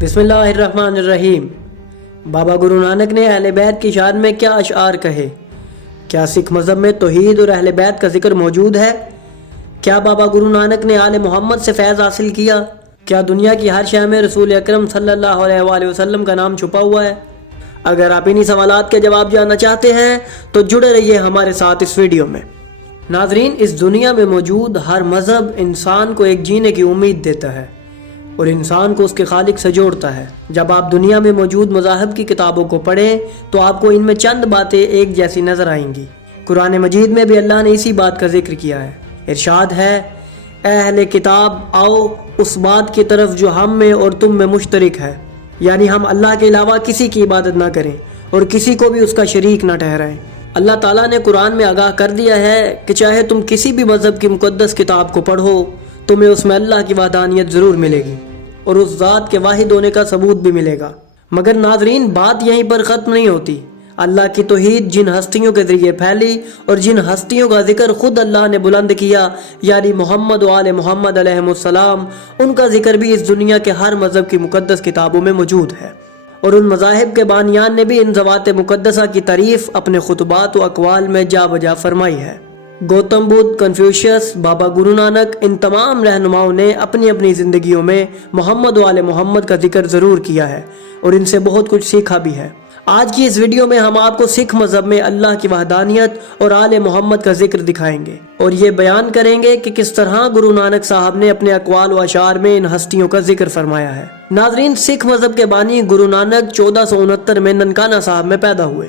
बिस्मिल्लाहिर्रहमानिर्रहीम। बाबा गुरु नानक ने अहले बैत की शान में क्या अशआर कहे? क्या सिख मज़हब में तौहीद और अहले बैत का जिक्र मौजूद है? क्या बाबा गुरु नानक ने आले मोहम्मद से फैज़ हासिल किया? क्या दुनिया की हर शय में रसूल अकरम सल्लल्लाहु अलैहि वसल्लम का नाम छुपा हुआ है? अगर आप इन्हीं सवालात के जवाब जानना चाहते हैं तो जुड़े रहिए हमारे साथ इस वीडियो में। नाजरीन, इस दुनिया में मौजूद हर मज़हब इंसान को एक जीने की उम्मीद देता है और इंसान को उसके खालिक से जोड़ता है। जब आप दुनिया में मौजूद मज़ाहिब की किताबों को पढ़ें तो आपको इनमें चंद बातें एक जैसी नज़र आएंगी। कुरान मजीद में भी अल्लाह ने इसी बात का जिक्र किया है। इरशाद है, ऐ अहले किताब आओ उस बात की तरफ जो हम में और तुम में मुश्तरिक है, यानी हम अल्लाह के अलावा किसी की इबादत ना करें और किसी को भी उसका शरीक ना ठहराएं। अल्लाह ताला ने कुरान में आगाह कर दिया है कि चाहे तुम किसी भी मज़हब की मुक़द्दस किताब को पढ़ो, तुम्हें उसमें अल्लाह की वहदानियत ज़रूर मिलेगी और उस ज़ात के वाहिद होने का सबूत भी मिलेगा। मगर नाजरीन, बात यहीं पर ख़त्म नहीं होती। अल्लाह की तौहीद जिन हस्तियों के ज़रिए फैली और जिन हस्तियों का जिक्र खुद अल्लाह ने बुलंद किया, यानी मोहम्मद व आले मोहम्मद अलैहिमुस्सलाम, उनका जिक्र भी इस दुनिया के हर मज़हब की मुक़द्दस किताबों में मौजूद है। और उन मज़ाहिब के बानियान ने भी इन ज़वात मुक़द्दसा की तारीफ़ अपने खुतबात व अक़वाल में जा बजा फरमाई है। गौतम बुद्ध, कन्फ्यूशियस, बाबा गुरु नानक, इन तमाम रहनुमाओं ने अपनी अपनी ज़िंदगियों में मोहम्मद वाले मोहम्मद का जिक्र ज़रूर किया है और इनसे बहुत कुछ सीखा भी है। आज की इस वीडियो में हम आपको सिख मज़हब में अल्लाह की वहदानियत और आले मोहम्मद का जिक्र दिखाएंगे और ये बयान करेंगे कि किस तरह गुरु नानक साहब ने अपने अक़वाल व अशार में इन हस्तियों का जिक्र फरमाया है। नाजरीन, सिख मज़हब के बानी गुरु नानक 1469 में ननकाना साहब में पैदा हुए,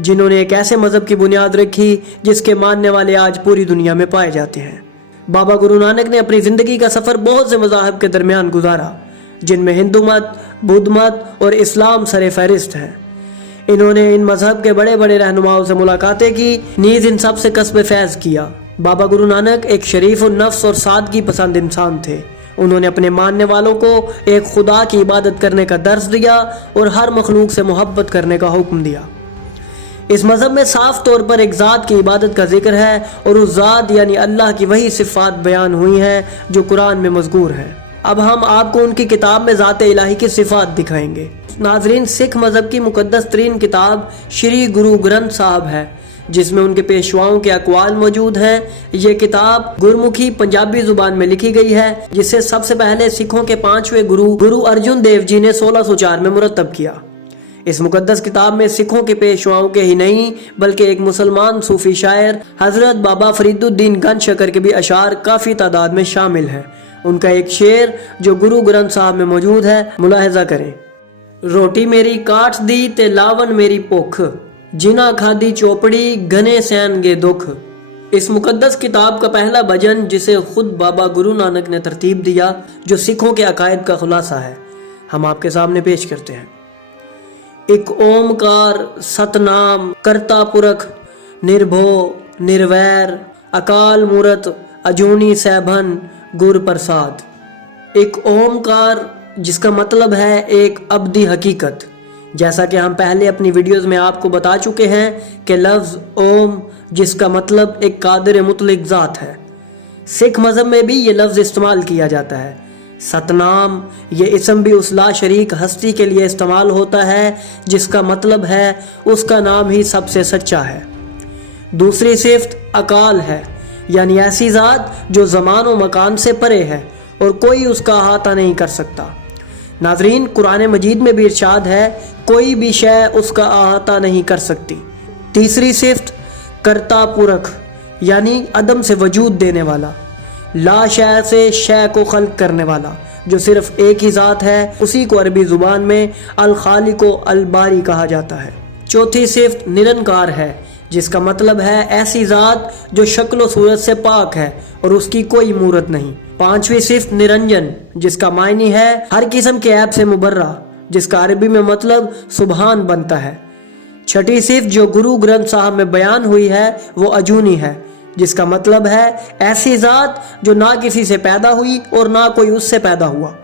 जिन्होंने एक ऐसे मज़हब की बुनियाद रखी जिसके मानने वाले आज पूरी दुनिया में पाए जाते हैं। बाबा गुरु नानक ने अपनी ज़िंदगी का सफ़र बहुत से मज़ाहिब के दरमियान गुजारा, जिनमें हिंदू मत, बुद्ध मत और इस्लाम सरे फहरिस्त है। इन्होंने इन मज़हब के बड़े बड़े रहनुमाओं से मुलाकातें की, नीज़ इन सब से कस्ब फैज़ किया। बाबा गुरु नानक एक शरीफ नफ्स और सादगी पसंद इंसान थे। उन्होंने अपने मानने वालों को एक खुदा की इबादत करने का दर्स दिया और हर मखलूक से मोहब्बत करने का हुक्म दिया। इस मज़हब में साफ तौर पर एक ज़ात की इबादत का जिक्र है और उस ज़ात यानी अल्लाह की वही सिफ़ात बयान हुई हैं जो कुरान में मज़कूर हैं। अब हम आपको उनकी किताब में ज़ात इलाही की सिफ़ात दिखाएंगे। नाजरीन, सिख मज़हब की मुक़द्दस तरीन किताब श्री गुरु ग्रंथ साहब है, जिसमें उनके पेशवाओं के अक़वाल मौजूद हैं। ये किताब गुरमुखी पंजाबी ज़ुबान में लिखी गई है, जिसे सबसे पहले सिखों के 5वें गुरु अर्जुन देव जी ने 1604 में मुरतब किया। इस मुकद्दस किताब में सिखों के पेशवाओं के ही नहीं बल्कि एक मुसलमान सूफी शायर हजरत बाबा फरीदुद्दीन गंज शकर के भी अशार काफ़ी तादाद में शामिल हैं। उनका एक शेर जो गुरु ग्रंथ साहब में मौजूद है, मुलाहिजा करें। रोटी मेरी काट दी ते लावन मेरी भुख, जिना खादी चोपड़ी घने सैन गे दुख। इस मुकद्दस किताब का पहला भजन, जिसे खुद बाबा गुरु नानक ने तरतीब दिया, जो सिखों के अकायद का खुलासा है, हम आपके सामने पेश करते हैं। एक ओमकार सतनाम करता पुरख, निर्भो निर्वैर अकाल मूरत अजूनी सैभन गुर प्रसाद। एक ओमकार जिसका मतलब है एक अब्दी हकीकत। जैसा कि हम पहले अपनी वीडियोस में आपको बता चुके हैं कि लफ्ज़ ओम जिसका मतलब एक कादिर मुतलक ज़ात है, सिख मज़हब में भी ये लफ्ज़ इस्तेमाल किया जाता है। सतनाम ये इसम भी उस ला शरीक हस्ती के लिए इस्तेमाल होता है जिसका मतलब है उसका नाम ही सबसे सच्चा है। दूसरी सिफ्त अकाल है, यानी ऐसी ज़ात जो ज़मान व मकान से परे है और कोई उसका अहाता नहीं कर सकता। नाजरीन, कुरान मजीद में भी इरशाद है, कोई भी शय उसका अहाता नहीं कर सकती। तीसरी सिफ्त करता पुरख, यानी अदम से वजूद देने वाला, ला शय से शय को खल्क करने वाला, जो सिर्फ एक ही ज़ात है। उसी को अरबी ज़ुबान में अल खालिक व अल बारी कहा जाता है। चौथी सिफ्त निरंकार है, जिसका मतलब है ऐसी ज़ात जो शक्ल व सूरत से पाक है और उसकी कोई मूरत नहीं। पांचवी सिफ्त निरंजन, जिसका मायनी है हर किस्म के ऐब से मुबर्रा, जिसका अरबी में मतलब सुबहान बनता है। छठी सिफ्त जो गुरु ग्रंथ साहब में बयान हुई है वो अजूनी है, जिसका मतलब है ऐसी ज़ात जो ना किसी से पैदा हुई और ना कोई उससे पैदा हुआ।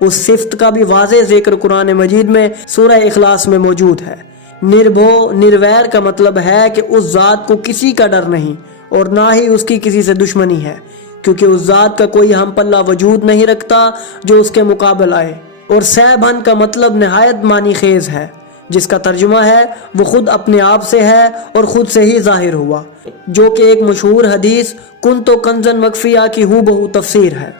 उस सिफ्त का भी वाज़ेह ज़िक्र कुरान मजीद में सूरह इखलास में मौजूद है। निर्भो निर्वैर का मतलब है कि उस ज़ात को किसी का डर नहीं और ना ही उसकी किसी से दुश्मनी है, क्योंकि उस ज़ात का कोई हम पल्ला वजूद नहीं रखता जो उसके मुकाबल आए اور سہبن کا مطلب نہایت معنی خیز ہے، جس کا ترجمہ ہے وہ خود اپنے آپ سے ہے اور خود سے ہی ظاہر ہوا، جو کہ ایک مشہور حدیث کن تو کنزن مخفیہ کی ہو بہو تفسیر ہے۔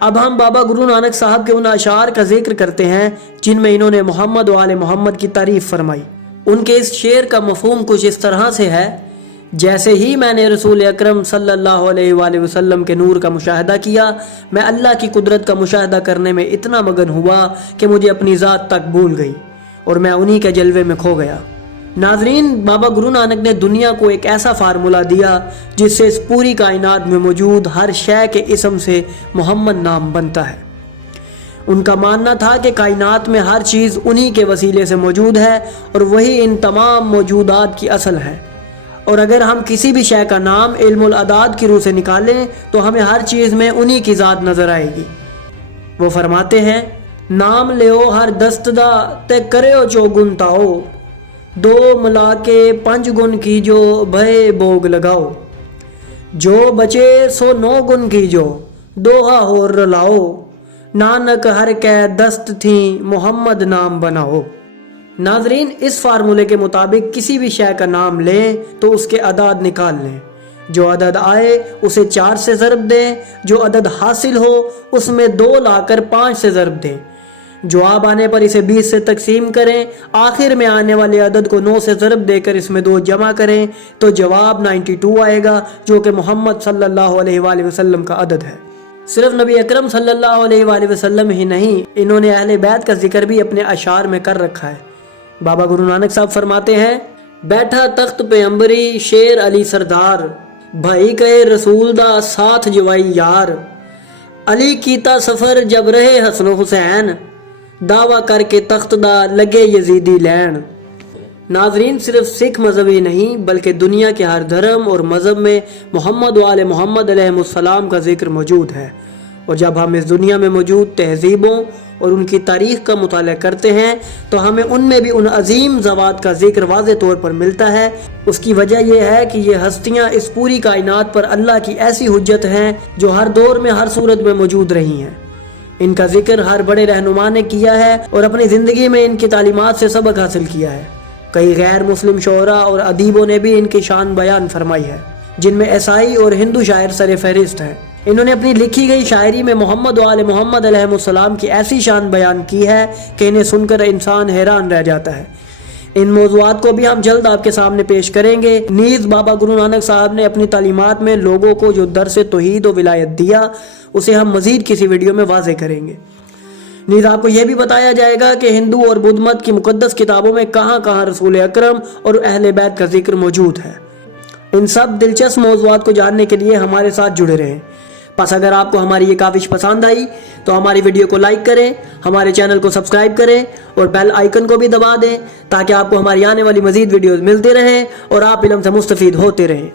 اب ہم بابا گرو نانک صاحب کے ان اشعار کا ذکر کرتے ہیں جن میں انہوں نے محمد و آل محمد کی تعریف فرمائی۔ ان کے اس شعر کا مفہوم کچھ اس طرح سے ہے: جیسے ہی میں نے رسول اکرم صلی اللہ علیہ وآلہ وسلم کے نور کا مشاہدہ کیا، میں اللہ کی قدرت کا مشاہدہ کرنے میں اتنا مگن ہوا کہ مجھے اپنی ذات تک بھول گئی اور میں انہی کے جلوے میں کھو گیا۔ ناظرین، بابا گرو نانک نے دنیا کو ایک ایسا فارمولہ دیا جس سے اس پوری کائنات میں موجود ہر شے کے اسم سے محمد نام بنتا ہے۔ ان کا ماننا تھا کہ کائنات میں ہر چیز انہی کے وسیلے سے موجود ہے اور وہی ان تمام موجودات کی اصل ہے، اور اگر ہم کسی بھی شے کا نام علم الاعداد کی روح سے نکالیں تو ہمیں ہر چیز میں انہی کی ذات نظر آئے گی۔ وہ فرماتے ہیں: نام لیو ہر دست دا تے کریو چوگن تاؤ، دو ملا کے پنج گن کی جو بھے بوگ لگاؤ، جو بچے سو نو گن کی جو دوہا ہور رلاؤ، نانک ہر کے دست تھیں محمد نام بناؤ۔ ناظرین، اس فارمولے کے مطابق کسی بھی شے کا نام لیں تو اس کے اعداد نکال لیں، جو عدد آئے اسے 4 سے ضرب دیں، جو عدد حاصل ہو اس میں 2 لا کر 5 سے ضرب دیں، جواب آنے پر اسے 20 سے تقسیم کریں، آخر میں آنے والے عدد کو 9 سے ضرب دے کر اس میں 2 جمع کریں تو جواب 92 آئے گا، جو کہ محمد صلی اللہ علیہ وآلہ وسلم کا عدد ہے۔ صرف نبی اکرم صلی اللہ علیہ وآلہ وسلم ہی نہیں، انہوں نے اہل بیت کا ذکر بھی اپنے اشعار میں کر رکھا ہے۔ بابا گرو نانک صاحب فرماتے ہیں: بیٹھا تخت پہ امبری شیر علی سردار، بھائی کہے رسول دا ساتھ جوائی یار، علی کیتا سفر جب رہے حسن و حسین، دعویٰ کر کے تخت دا لگے یزیدی لین۔ ناظرین، صرف سکھ مذہب ہی نہیں بلکہ دنیا کے ہر دھرم اور مذہب میں محمد و آل محمد علیہ السلام کا ذکر موجود ہے، اور جب ہم اس دنیا میں موجود تہذیبوں اور ان کی تاریخ کا مطالعہ کرتے ہیں تو ہمیں ان میں بھی ان عظیم ذوات کا ذکر واضح طور پر ملتا ہے۔ اس کی وجہ یہ ہے کہ یہ ہستیاں اس پوری کائنات پر اللہ کی ایسی حجت ہیں جو ہر دور میں ہر صورت میں موجود رہی ہیں۔ ان کا ذکر ہر بڑے رہنما نے کیا ہے اور اپنی زندگی میں ان کی تعلیمات سے سبق حاصل کیا ہے۔ کئی غیر مسلم شعراء اور ادیبوں نے بھی ان کی شان بیان فرمائی ہے، جن میں عیسائی اور ہندو شاعر سر فہرست ہیں۔ انہوں نے اپنی لکھی گئی شاعری میں محمد و آل محمد علیہ السلام کی ایسی شان بیان کی ہے کہ انہیں سن کر انسان حیران رہ جاتا ہے۔ ان موضوعات کو بھی ہم جلد آپ کے سامنے پیش کریں گے۔ نیز بابا گرو نانک صاحب نے اپنی تعلیمات میں لوگوں کو جو درس توحید و ولایت دیا اسے ہم مزید کسی ویڈیو میں واضح کریں گے۔ نیز آپ کو یہ بھی بتایا جائے گا کہ ہندو اور بدھ مت کی مقدس کتابوں میں کہاں کہاں رسول اکرم اور اہل بیت کا ذکر موجود ہے۔ ان سب دلچسپ موضوعات کو جاننے کے لیے ہمارے ساتھ جڑے رہیں۔ پس اگر آپ کو ہماری یہ کاوش پسند آئی تو ہماری ویڈیو کو لائک کریں، ہمارے چینل کو سبسکرائب کریں اور بیل آئیکن کو بھی دبا دیں تاکہ آپ کو ہماری آنے والی مزید ویڈیوز ملتے رہیں اور آپ علم سے مستفید ہوتے رہیں۔